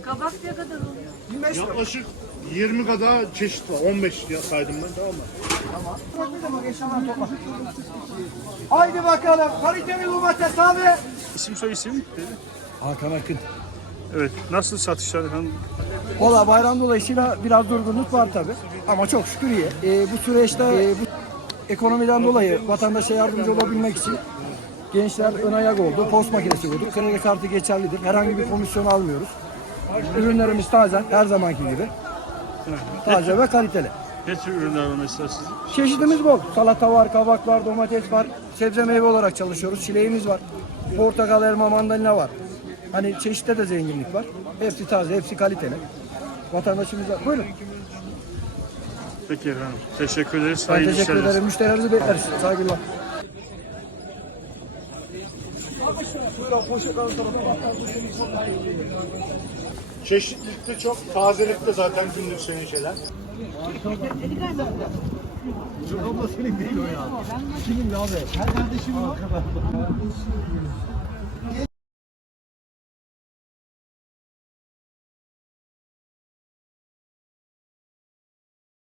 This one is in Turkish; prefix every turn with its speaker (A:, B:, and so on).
A: Kabak ne kadar oluyor?
B: 25 lira.
C: Yaklaşık 20 kadar çeşit var. 15 ya saydım ben, tamam mı?
B: Tamam. Bak ne demek eşyalar topla. Haydi bakalım. Kaliteli domates abi.
D: İsim soy isim.
B: Hakan Akın.
D: Evet. Nasıl satışlar efendim?
B: Valla bayram dolayısıyla biraz durgunluk var tabi. Ama çok şükür iyi. Bu süreçte bu ekonomiden dolayı vatandaşa yardımcı olabilmek için gençler ön ayak oldu. Post makinesi koyduk. Kredi kartı geçerlidir. Herhangi bir komisyon almıyoruz. Ürünlerimiz taze, her zamanki gibi. Taze ve kaliteli.
D: Ne tür ürünler var mesela sizin?
B: Çeşidimiz bol. Salata var, kabak var, domates var. Sebze meyve olarak çalışıyoruz. Çileğimiz var. Portakal, elma, mandalina var. Hani çeşitte de zenginlik var. Hepsi taze, hepsi kaliteli. Vatandaşımıza buyurun.
D: Peki efendim. Teşekkür ederiz.
B: Ben
D: Hayırlı
B: teşekkür
D: işler.
B: ederim. Müşterilerinizi bekleriz. Saygılar.
C: Çeşitlilikte çok, tazelikte zaten günlük senin şeyler.
B: Kimin abi? Her kardeşim o kadar.